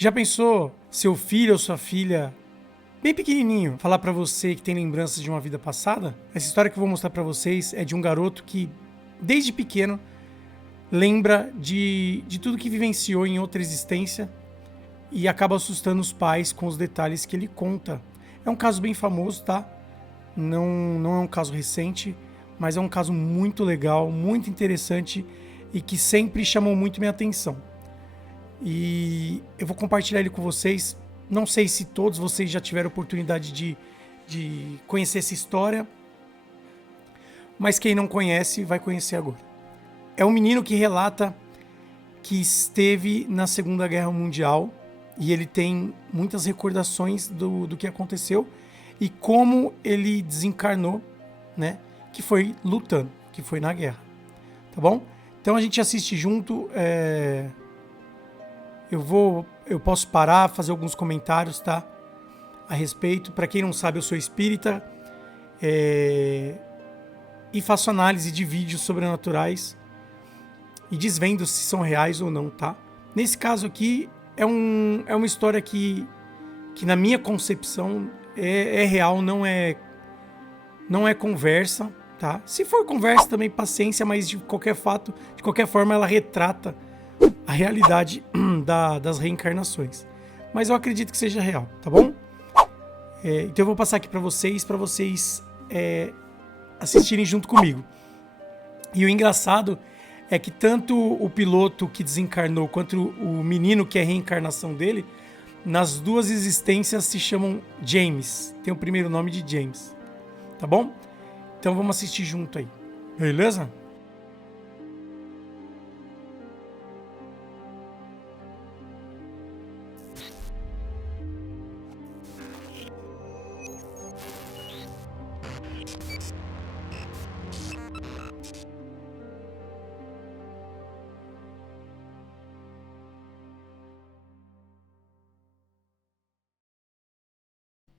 Já pensou seu filho ou sua filha, bem pequenininho, falar pra você que tem lembranças de uma vida passada? Essa história que eu vou mostrar pra vocês é de um garoto que, desde pequeno, lembra de tudo que vivenciou em outra existência e acaba assustando os pais com os detalhes que ele conta. É um caso bem famoso, tá? Não é um caso recente, mas é um caso muito legal, muito interessante e que sempre chamou muito minha atenção. E eu vou compartilhar ele com vocês. Não sei se todos vocês já tiveram oportunidade de conhecer essa história, mas quem não conhece vai conhecer agora. É um menino que relata que esteve na Segunda Guerra Mundial e ele tem muitas recordações do que aconteceu e como ele desencarnou, né? Que foi lutando, que foi na guerra, tá bom? Então a gente assiste junto. Eu posso parar, fazer alguns comentários, tá? A respeito. Para quem não sabe, eu sou espírita e faço análise de vídeos sobrenaturais e desvendo se são reais ou não, tá? Nesse caso aqui, é uma história que na minha concepção é real, não é conversa, tá? Se for conversa também, paciência, mas de qualquer forma, ela retrata a realidade das reencarnações. Mas eu acredito que seja real, tá bom? Então eu vou passar aqui para vocês assistirem junto comigo. E o engraçado é que tanto o piloto que desencarnou quanto o menino que é a reencarnação dele, nas duas existências se chamam James. Tem o primeiro nome de James, tá bom? Então vamos assistir junto aí, beleza?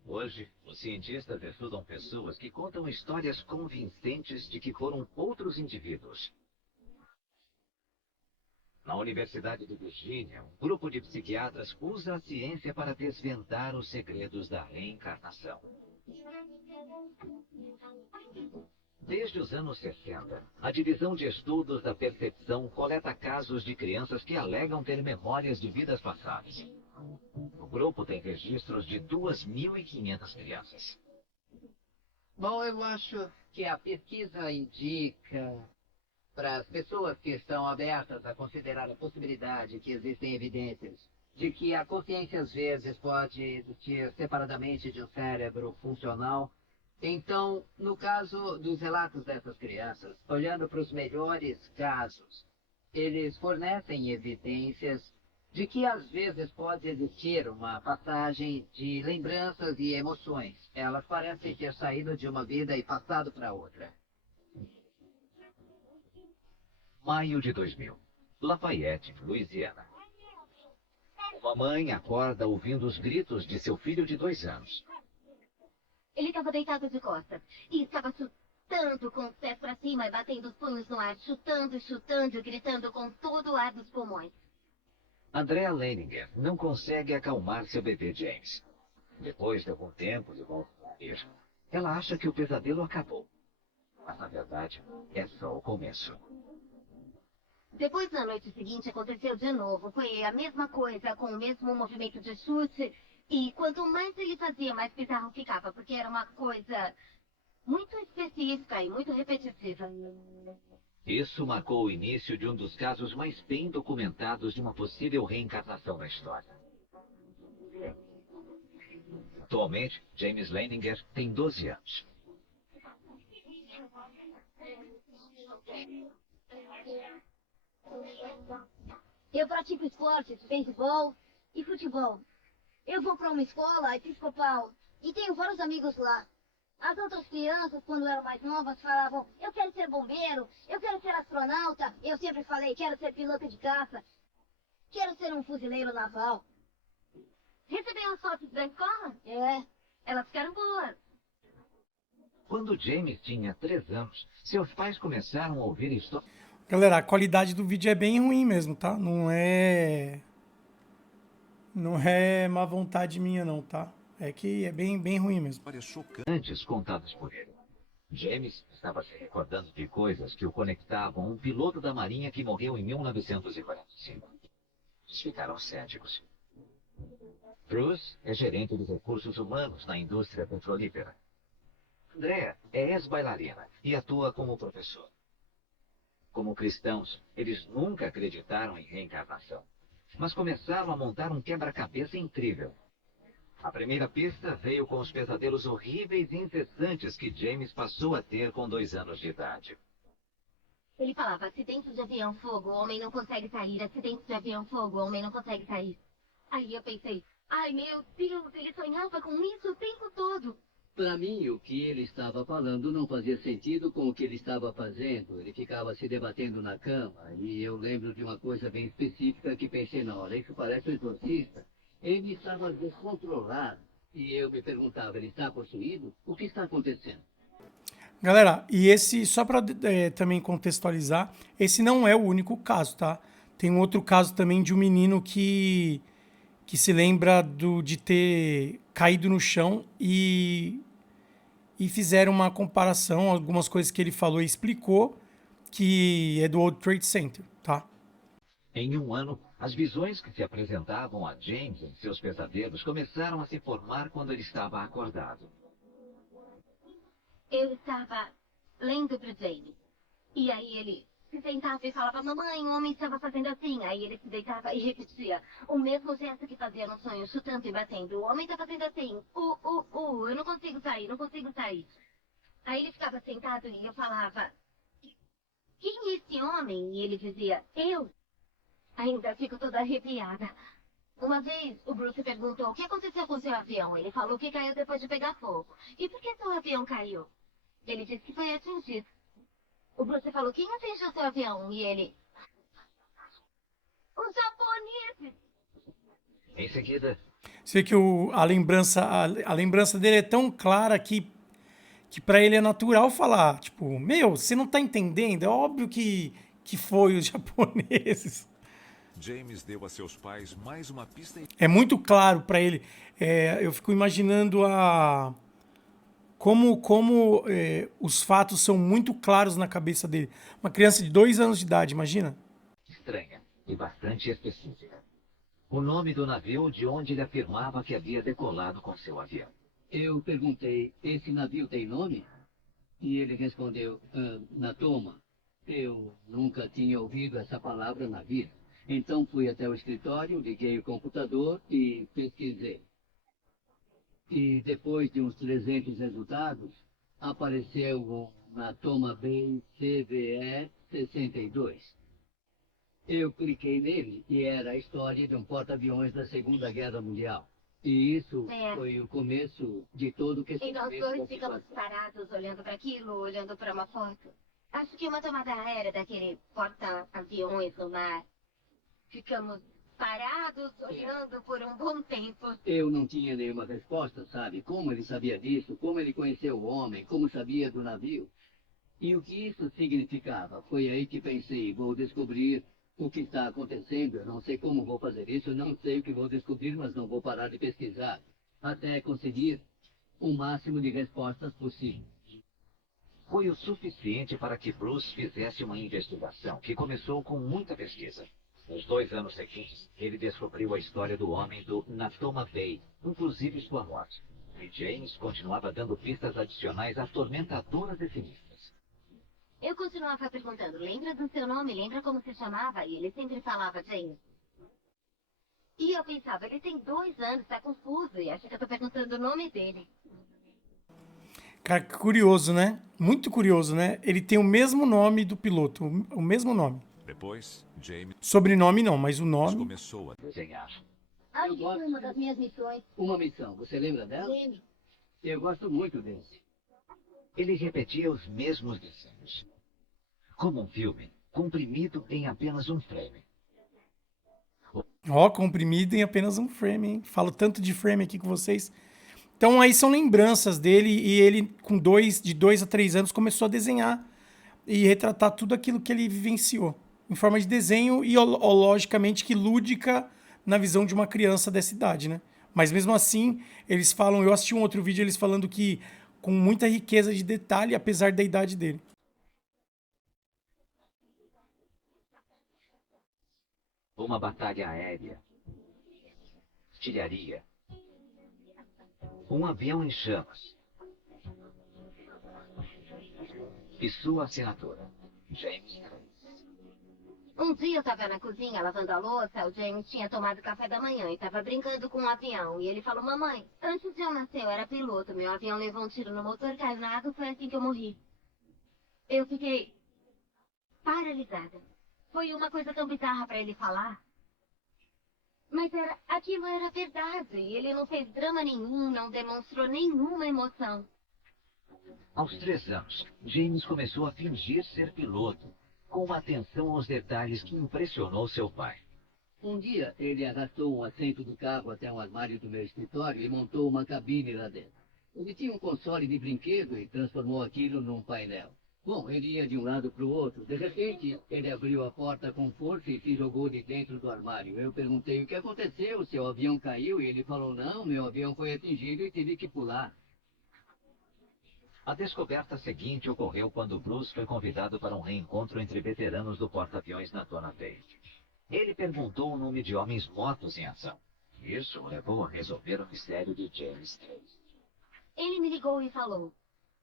Hoje, os cientistas estudam pessoas que contam histórias convincentes de que foram outros indivíduos. Na Universidade de Virgínia, um grupo de psiquiatras usa a ciência para desvendar os segredos da reencarnação. Desde os anos 60, a Divisão de Estudos da Percepção coleta casos de crianças que alegam ter memórias de vidas passadas. O grupo tem registros de 2.500 crianças. Bom, eu acho que a pesquisa indica para as pessoas que estão abertas a considerar a possibilidade que existem evidências de que a consciência às vezes pode existir separadamente de um cérebro funcional. Então, no caso dos relatos dessas crianças, olhando para os melhores casos, eles fornecem evidências de que às vezes pode existir uma passagem de lembranças e emoções. Elas parecem ter saído de uma vida e passado para outra. Maio de 2000. Lafayette, Louisiana. Uma mãe acorda ouvindo os gritos de seu filho de 2 anos. Ele estava deitado de costas e estava chutando com os pés para cima e batendo os punhos no ar, chutando, chutando e gritando com todo o ar dos pulmões. Andrea Leininger não consegue acalmar seu bebê James. Depois de algum tempo de vão dormir, ela acha que o pesadelo acabou. Mas, na verdade, é só o começo. Depois, na noite seguinte, aconteceu de novo. Foi a mesma coisa, com o mesmo movimento de chute. E quanto mais ele fazia, mais bizarro ficava, porque era uma coisa muito específica e muito repetitiva. Isso marcou o início de um dos casos mais bem documentados de uma possível reencarnação na história. Atualmente, James Leininger tem 12 anos. Eu pratico esportes, beisebol e futebol. Eu vou para uma escola episcopal e tenho vários amigos lá. As outras crianças, quando eram mais novas, falavam: eu quero ser bombeiro, eu quero ser astronauta. Eu sempre falei: quero ser piloto de caça, quero ser um fuzileiro naval. Recebeu as fotos da escola? É, elas ficaram boas. Quando James tinha 3 anos, seus pais começaram a ouvir histórias. Galera, a qualidade do vídeo é bem ruim mesmo, tá? Não é má vontade minha, não, tá? É que é bem ruim mesmo. Histórias chocantes. Antes contadas por ele. James estava se recordando de coisas que o conectavam a um piloto da Marinha que morreu em 1945. Eles ficaram céticos. Bruce é gerente de recursos humanos na indústria petrolífera. Andrea é ex-bailarina e atua como professor. Como cristãos, eles nunca acreditaram em reencarnação, mas começaram a montar um quebra-cabeça incrível. A primeira pista veio com os pesadelos horríveis e incessantes que James passou a ter com 2 anos de idade. Ele falava, acidente de avião, fogo, o homem não consegue sair. Acidente de avião, fogo, o homem não consegue sair. Aí eu pensei, ai meu Deus, ele sonhava com isso o tempo todo. Para mim, o que ele estava falando não fazia sentido com o que ele estava fazendo. Ele ficava se debatendo na cama. E eu lembro de uma coisa bem específica que pensei na hora. Isso parece um exorcista. Ele estava descontrolado. E eu me perguntava, ele está possuído? O que está acontecendo? Galera, e esse, só para também contextualizar, esse não é o único caso, tá? Tem um outro caso também de um menino que se lembra de ter caído no chão e fizeram uma comparação, algumas coisas que ele falou e explicou, que é do World Trade Center, tá? Em um ano, as visões que se apresentavam a James em seus pesadelos começaram a se formar quando ele estava acordado. Eu estava lendo para James. E aí ele se sentava e falava, mamãe, o homem estava fazendo assim. Aí ele se deitava e repetia o mesmo gesto que fazia no sonho, chutando e batendo. O homem está fazendo assim, eu não consigo sair, não consigo sair. Aí ele ficava sentado e eu falava, quem é esse homem? E ele dizia, eu. Ainda fico toda arrepiada. Uma vez, o Bruce perguntou, o que aconteceu com seu avião? Ele falou que caiu depois de pegar fogo. E por que seu avião caiu? Ele disse que foi atingido. O Bruce falou, quem atingiu seu avião? E ele... Os japoneses! Em seguida, Sei que a lembrança dele é tão clara que para ele é natural falar, tipo, meu, você não tá entendendo? É óbvio que foi os japoneses. James deu a seus pais mais uma pista. É muito claro para ele. Eu fico imaginando como os fatos são muito claros na cabeça dele. Uma criança de 2 anos de idade, imagina? estranha e bastante específica. O nome do navio de onde ele afirmava que havia decolado com seu avião. Eu perguntei, esse navio tem nome? E ele respondeu, Natoma. Eu nunca tinha ouvido essa palavra na vida. Então fui até o escritório, liguei o computador e pesquisei. E depois de uns 300 resultados, apareceu um Natoma Bay CVE 62. Eu cliquei nele e era a história de um porta-aviões da Segunda Guerra Mundial. E isso foi o começo de todo o que E nós dois ficamos parados olhando para aquilo, olhando para uma foto. Acho que uma tomada aérea daquele porta-aviões no mar. Ficamos parados, olhando por um bom tempo. Eu não tinha nenhuma resposta, sabe? Como ele sabia disso, como ele conheceu o homem, como sabia do navio. E o que isso significava? Foi aí que pensei, vou descobrir o que está acontecendo. Eu não sei como vou fazer isso, não sei o que vou descobrir, mas não vou parar de pesquisar. Até conseguir o máximo de respostas possível. Foi o suficiente para que Bruce fizesse uma investigação que começou com muita pesquisa. Nos 2 anos seguintes, ele descobriu a história do homem do Natoma Bay, inclusive sua morte. E James continuava dando pistas adicionais atormentadoras e sinistras. Eu continuava perguntando, lembra do seu nome? Lembra como se chamava? E ele sempre falava, James. E eu pensava, ele tem 2 anos, tá confuso, e acha que eu tô perguntando o nome dele. Cara, que curioso, né? Muito curioso, né? Ele tem o mesmo nome do piloto, o mesmo nome. Depois, James Sobrenome não, mas o nome... começou a Desenhar. Acho que foi uma das minhas missões. Uma missão, você lembra dela? Lembro. Eu gosto muito desse. Ele repetia os mesmos desenhos. Como um filme, comprimido em apenas um frame. Ó, comprimido em apenas um frame, hein? Falo tanto de frame aqui com vocês. Então aí são lembranças dele e ele com de 2 a 3 anos começou a desenhar e retratar tudo aquilo que ele vivenciou em forma de desenho e logicamente que lúdica na visão de uma criança dessa idade, né? Mas mesmo assim, eles falam... Eu assisti um outro vídeo, eles falando que com muita riqueza de detalhe, apesar da idade dele. Uma batalha aérea. Artilharia. Um avião em chamas. E sua assinatura, James. Um dia eu tava na cozinha lavando a louça, o James tinha tomado café da manhã e tava brincando com um avião. E ele falou, mamãe, antes de eu nascer eu era piloto, meu avião levou um tiro no motor, caiu na água, foi assim que eu morri. Eu fiquei paralisada. Foi uma coisa tão bizarra pra ele falar. Mas aquilo era verdade, e ele não fez drama nenhum, não demonstrou nenhuma emoção. Aos 3 anos, James começou a fingir ser piloto, com uma atenção aos detalhes que impressionou seu pai. Um dia, ele arrastou um assento do carro até um armário do meu escritório e montou uma cabine lá dentro. Ele tinha um console de brinquedo e transformou aquilo num painel. Bom, ele ia de um lado para o outro. De repente, ele abriu a porta com força e se jogou de dentro do armário. Eu perguntei o que aconteceu, seu avião caiu, e ele falou, não, meu avião foi atingido e tive que pular. A descoberta seguinte ocorreu quando Bruce foi convidado para um reencontro entre veteranos do porta-aviões na Dona Bay. Ele perguntou o nome de homens mortos em ação. Isso o levou a resolver o mistério de James Trace. Ele me ligou e falou,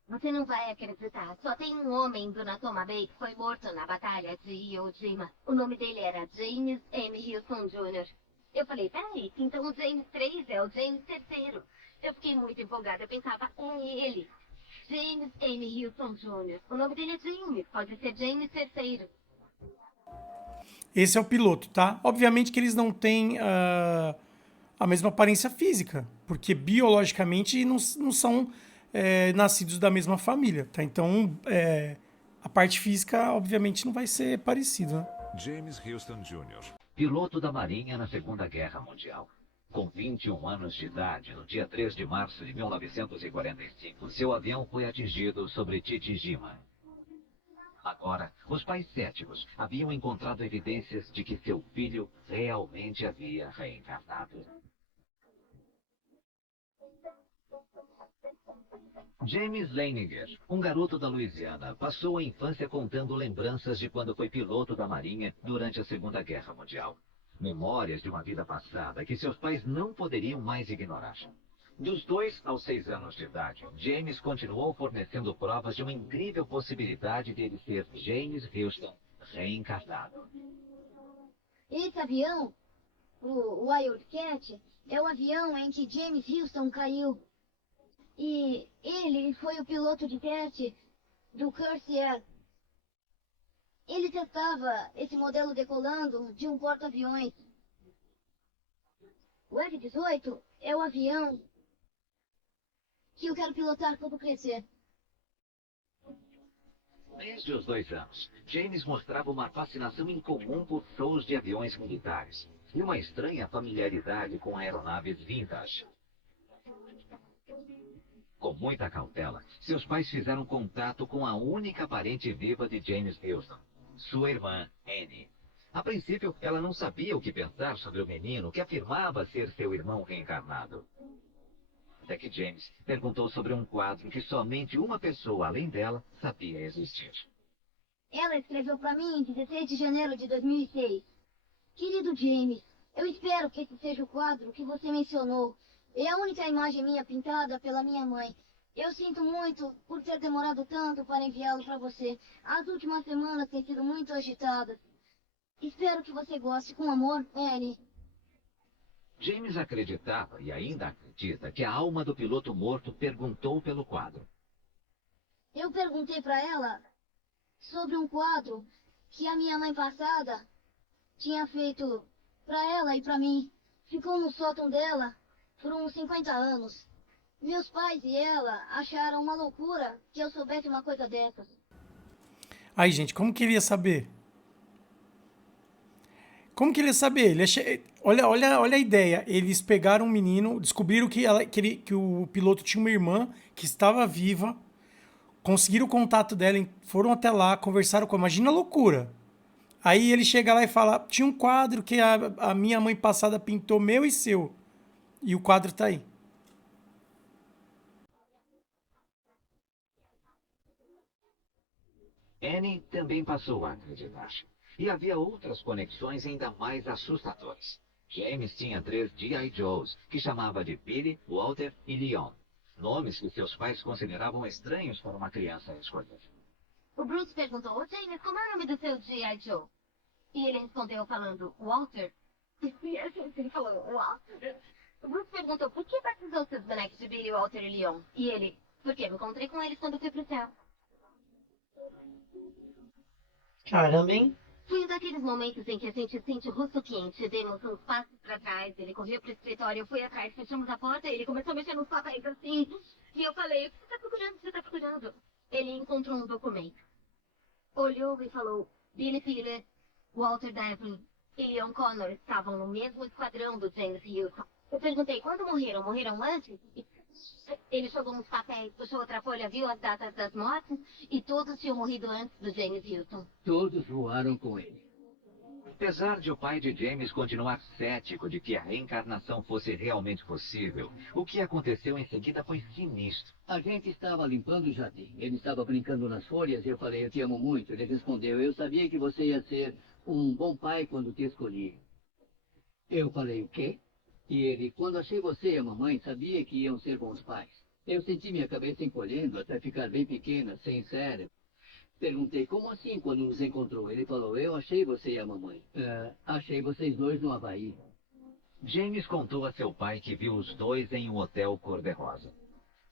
você não vai acreditar, só tem um homem do Natoma Bay que foi morto na batalha de Iwo Jima. O nome dele era James M. Houston Jr. Eu falei, peraí, então o James III é o James III. Eu fiquei muito empolgada, eu pensava, é ele. James M. Houston Jr. O nome dele é James, pode ser James III. Esse é o piloto, tá? Obviamente que eles não têm a mesma aparência física, porque biologicamente não são nascidos da mesma família, tá? Então, a parte física, obviamente, não vai ser parecida, né? James Houston Jr. Piloto da Marinha na Segunda Guerra Mundial. Com 21 anos de idade, no dia 3 de março de 1945, seu avião foi atingido sobre Chichijima. Agora, os pais céticos haviam encontrado evidências de que seu filho realmente havia reencarnado. James Leininger, um garoto da Louisiana, passou a infância contando lembranças de quando foi piloto da Marinha durante a Segunda Guerra Mundial. Memórias de uma vida passada que seus pais não poderiam mais ignorar. Dos 2 aos 6 anos de idade, James continuou fornecendo provas de uma incrível possibilidade de ele ser James Houston reencarnado. Esse avião, o Wildcat, é o avião em que James Houston caiu. E ele foi o piloto de teste do Curtiss. Ele testava esse modelo decolando de um porta-aviões. O F-18 é o avião que eu quero pilotar quando crescer. Desde os 2 anos, James mostrava uma fascinação incomum por shows de aviões militares e uma estranha familiaridade com aeronaves vintage. Com muita cautela, seus pais fizeram contato com a única parente viva de James Houston, sua irmã, Annie. A princípio, ela não sabia o que pensar sobre o menino que afirmava ser seu irmão reencarnado. Até que James perguntou sobre um quadro que somente uma pessoa, além dela, sabia existir. Ela escreveu para mim em 16 de janeiro de 2006. Querido James, eu espero que esse seja o quadro que você mencionou. É a única imagem minha pintada pela minha mãe. Eu sinto muito por ter demorado tanto para enviá-lo para você. As últimas semanas têm sido muito agitadas. Espero que você goste. Com amor, Annie. James acreditava e ainda acredita que a alma do piloto morto perguntou pelo quadro. Eu perguntei para ela sobre um quadro que a minha mãe passada tinha feito para ela e para mim. Ficou no sótão dela por uns 50 anos. Meus pais e ela acharam uma loucura que eu soubesse uma coisa dessas. Aí, gente, como que ele ia saber? Como que ele ia saber? Olha a ideia. Eles pegaram um menino, descobriram que o piloto tinha uma irmã que estava viva, conseguiram o contato dela, foram até lá, conversaram com ela. Imagina a loucura. Aí ele chega lá e fala: tinha um quadro que a minha mãe passada pintou, meu e seu. E o quadro tá aí. Annie também passou a acreditar. E havia outras conexões ainda mais assustadoras. James tinha 3 G.I. Joes, que chamava de Billy, Walter e Leon. Nomes que seus pais consideravam estranhos para uma criança escolher. O Bruce perguntou, ô James, como é o nome do seu G.I. Joe? E ele respondeu falando, Walter. E a gente falou, Walter? O Bruce perguntou, por que batizou seus bonecos de Billy, Walter e Leon? E ele, porque eu me encontrei com eles quando fui pro céu. Caramba, hein? Foi um daqueles momentos em que a gente sente o rosto quente, demos uns passos pra trás, ele correu pro escritório, eu fui atrás, fechamos a porta, ele começou a mexer nos papéis assim, e eu falei, o que você tá procurando, o que você tá procurando? Ele encontrou um documento. Olhou e falou, Billy Piller, Walter Devlin e Leon Connor estavam no mesmo esquadrão do James Houston. Eu perguntei, quando morreram? Morreram antes? Ele jogou uns papéis, puxou outra folha, viu as datas das mortes e todos tinham morrido antes do James Houston. Todos voaram com ele. Apesar de o pai de James continuar cético de que a reencarnação fosse realmente possível, o que aconteceu em seguida foi sinistro. A gente estava limpando o jardim. Ele estava brincando nas folhas e eu falei, eu te amo muito. Ele respondeu, eu sabia que você ia ser um bom pai quando te escolhi. Eu falei, o quê? E ele, quando achei você e a mamãe, sabia que iam ser bons pais. Eu senti minha cabeça encolhendo até ficar bem pequena, sem cérebro. Perguntei, como assim, quando nos encontrou? Ele falou, eu achei você e a mamãe. Achei vocês dois no Havaí. James contou a seu pai que viu os dois em um hotel cor-de-rosa.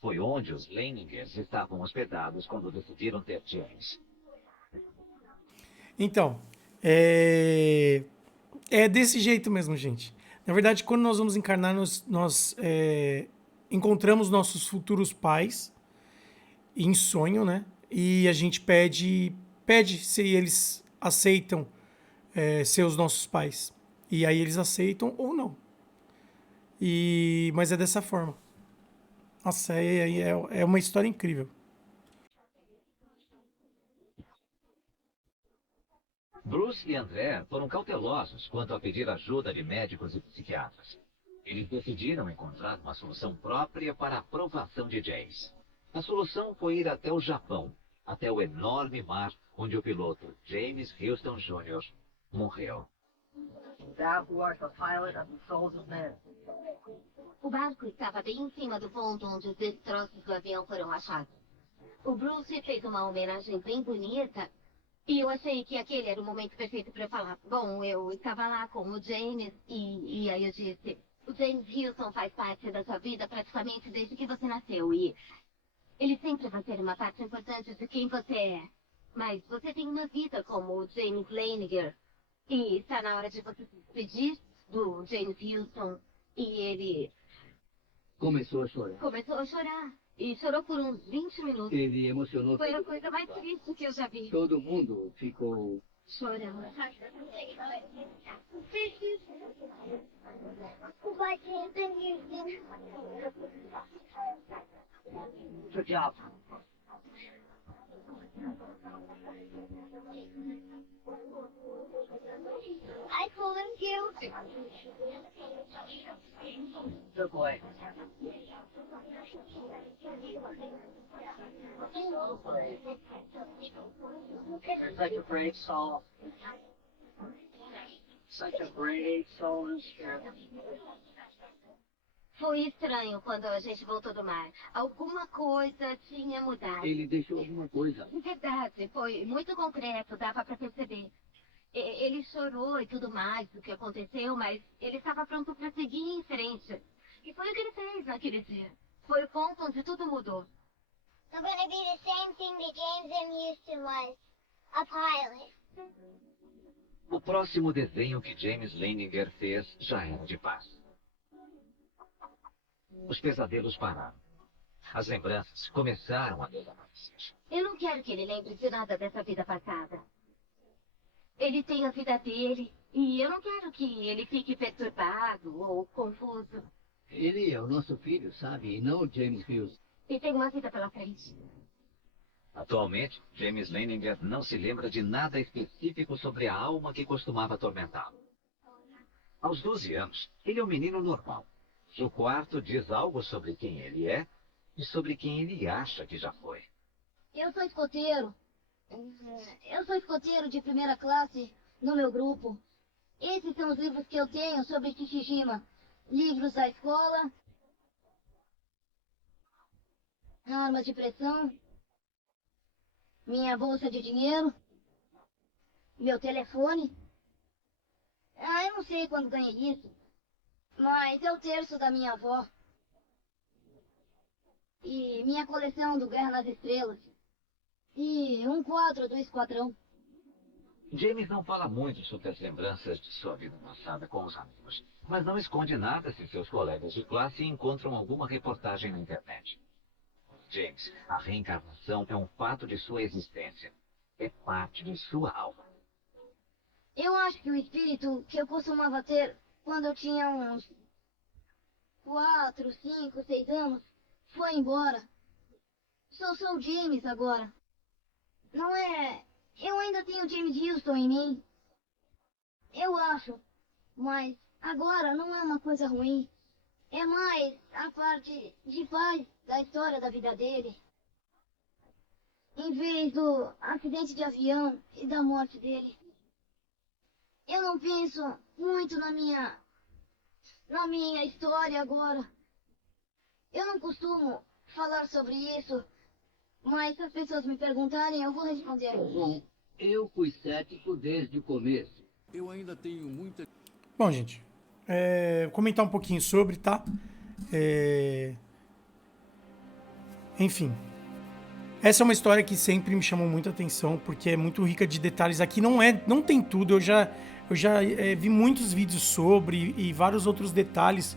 Foi onde os Leiningers estavam hospedados quando decidiram ter James. Então, é desse jeito mesmo, gente. Na verdade, quando nós vamos encarnar, nós encontramos nossos futuros pais em sonho, né? E a gente pede se eles aceitam ser os nossos pais. E aí eles aceitam ou não. Mas é dessa forma. Nossa, é uma história incrível. Bruce e André foram cautelosos quanto a pedir ajuda de médicos e psiquiatras. Eles decidiram encontrar uma solução própria para a aprovação de James. A solução foi ir até o Japão, até o enorme mar onde o piloto James Houston Jr. morreu. O barco estava bem em cima do ponto onde os destroços do avião foram achados. O Bruce fez uma homenagem bem bonita e eu achei que aquele era o momento perfeito para falar. Bom, eu estava lá com o James e aí eu disse, o James Houston faz parte da sua vida praticamente desde que você nasceu e ele sempre vai ser uma parte importante de quem você é. Mas você tem uma vida como o James Leininger e está na hora de você se despedir do James Houston e ele Começou a chorar. começou a chorar. E chorou por uns 20 minutos. Ele emocionou. Foi a coisa mais triste que eu já vi. Todo mundo ficou... Chorando. Good job. I told him to. Good boy. You're such a brave soul. Such a brave soul and spirit. Foi estranho quando a gente voltou do mar. Alguma coisa tinha mudado. Ele deixou alguma coisa. Verdade, foi muito concreto, dava pra perceber. Ele chorou e tudo mais do que aconteceu, mas ele estava pronto pra seguir em frente. E foi o que ele fez naquele dia. Foi o ponto onde tudo mudou. I'm gonna be the same thing that James M. Houston was. A pilot. O próximo desenho que James Leininger fez já era de paz. Os pesadelos pararam. As lembranças começaram a desaparecer. Eu não quero que ele lembre de nada dessa vida passada. Ele tem a vida dele e eu não quero que ele fique perturbado ou confuso. Ele é o nosso filho, sabe? E não o James Hughes. E tem uma vida pela frente. Atualmente, James Leininger não se lembra de nada específico sobre a alma que costumava atormentá-lo. Aos 12 anos, ele é um menino normal. O quarto diz algo sobre quem ele é e sobre quem ele acha que já foi. Eu sou escoteiro. Eu sou escoteiro de primeira classe no meu grupo. Esses são os livros que eu tenho sobre Kishijima. Livros da escola, armas de pressão, minha bolsa de dinheiro, meu telefone. Eu não sei quando ganhei isso, mas é o terço da minha avó. E minha coleção do Guerra nas Estrelas. E um quadro do Esquadrão. James não fala muito sobre as lembranças de sua vida passada com os amigos, mas não esconde nada se seus colegas de classe encontram alguma reportagem na internet. James, a reencarnação é um fato de sua existência. É parte de sua alma. Eu acho que o espírito que eu costumava ter quando eu tinha uns 4, 5, 6 anos foi embora. Sou o James agora. Não é... Eu ainda tenho James Houston em mim. Eu acho. Mas agora não é uma coisa ruim. É mais a parte de paz da história da vida dele. Em vez do acidente de avião e da morte dele. Eu não penso muito na minha história agora. Eu não costumo falar sobre isso. Mas se as pessoas me perguntarem, eu vou responder. Bom, eu fui cético desde o começo. Eu ainda tenho muita... Bom, gente, vou comentar um pouquinho sobre, tá? Enfim, essa é uma história que sempre me chamou muita atenção, porque é muito rica de detalhes. Aqui não tem tudo, eu já vi muitos vídeos sobre e vários outros detalhes.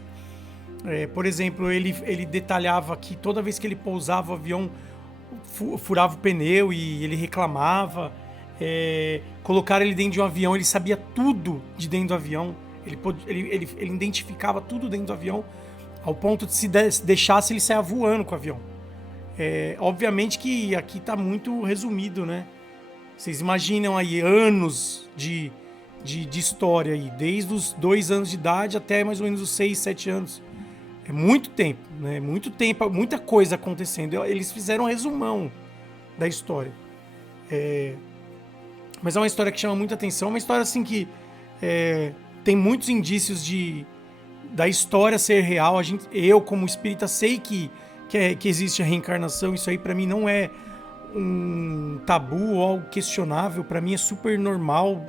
Por exemplo, ele detalhava que toda vez que ele pousava o avião, furava o pneu e ele reclamava. Colocaram ele dentro de um avião, ele sabia tudo de dentro do avião. Ele identificava tudo dentro do avião, ao ponto de se deixasse ele sair voando com o avião. Obviamente que aqui está muito resumido, né? Vocês imaginam aí anos de história aí, desde os 2 anos de idade até mais ou menos os 6, 7 anos. É muito tempo, né? Muito tempo, muita coisa acontecendo. Eles fizeram um resumão da história. Mas é uma história que chama muita atenção. Uma história assim que tem muitos indícios da história ser real. Eu, como espírita, sei que existe a reencarnação. Isso aí pra mim não é um tabu ou algo questionável. Pra mim é super normal,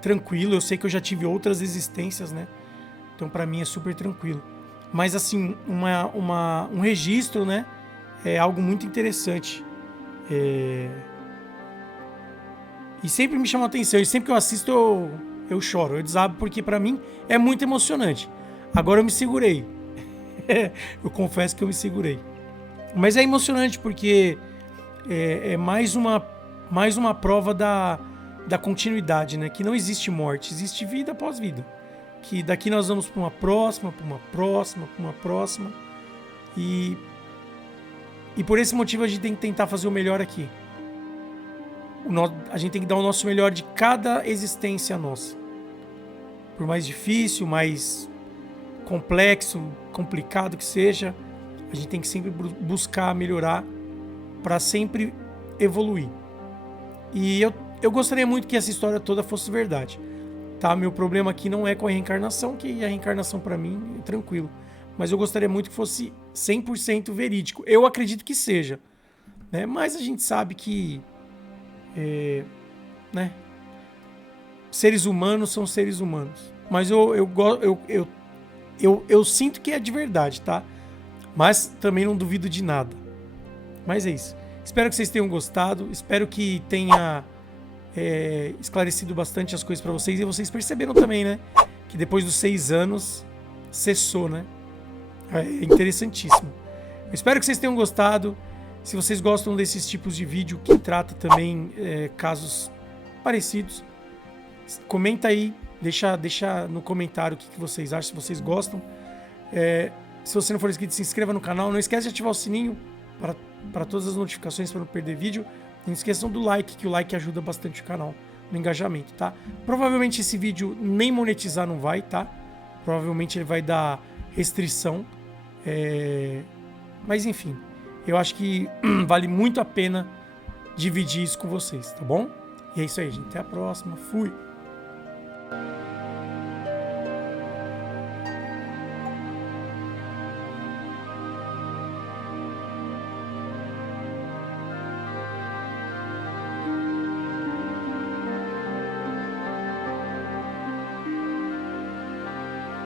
tranquilo. Eu sei que eu já tive outras existências, né? Então pra mim é super tranquilo. Mas assim, um registro, né? É algo muito interessante. E sempre me chama a atenção. E sempre que eu assisto, eu choro. Eu desabo, porque pra mim é muito emocionante. Agora eu me segurei. Eu confesso que eu me segurei. Mas é emocionante porque é mais uma prova da continuidade, né? Que não existe morte, existe vida após vida. Que daqui nós vamos para uma próxima, para uma próxima, para uma próxima. E por esse motivo a gente tem que tentar fazer o melhor aqui. A gente tem que dar o nosso melhor de cada existência nossa. Por mais difícil, mais complexo, complicado que seja, a gente tem que sempre buscar melhorar para sempre evoluir. E eu gostaria muito que essa história toda fosse verdade. Tá? Meu problema aqui não é com a reencarnação, que a reencarnação para mim é tranquilo. Mas eu gostaria muito que fosse 100% verídico. Eu acredito que seja. Né? Mas a gente sabe que né? Seres humanos são seres humanos. Mas eu sinto que é de verdade, tá? Mas também não duvido de nada. Mas é isso. Espero que vocês tenham gostado. Espero que tenha esclarecido bastante as coisas para vocês. E vocês perceberam também, né? Que depois dos 6 anos cessou, né? É interessantíssimo. Eu espero que vocês tenham gostado. Se vocês gostam desses tipos de vídeo que trata também casos parecidos, comenta aí, deixa no comentário o que vocês acham, se vocês gostam. Se você não for inscrito, se inscreva no canal. Não esquece de ativar o sininho para todas as notificações para não perder vídeo. Não esqueçam do like, que o like ajuda bastante o canal no engajamento, tá? Provavelmente esse vídeo nem monetizar não vai, tá? Provavelmente ele vai dar restrição. Mas enfim, eu acho que vale muito a pena dividir isso com vocês, tá bom? E é isso aí, gente. Até a próxima. Fui!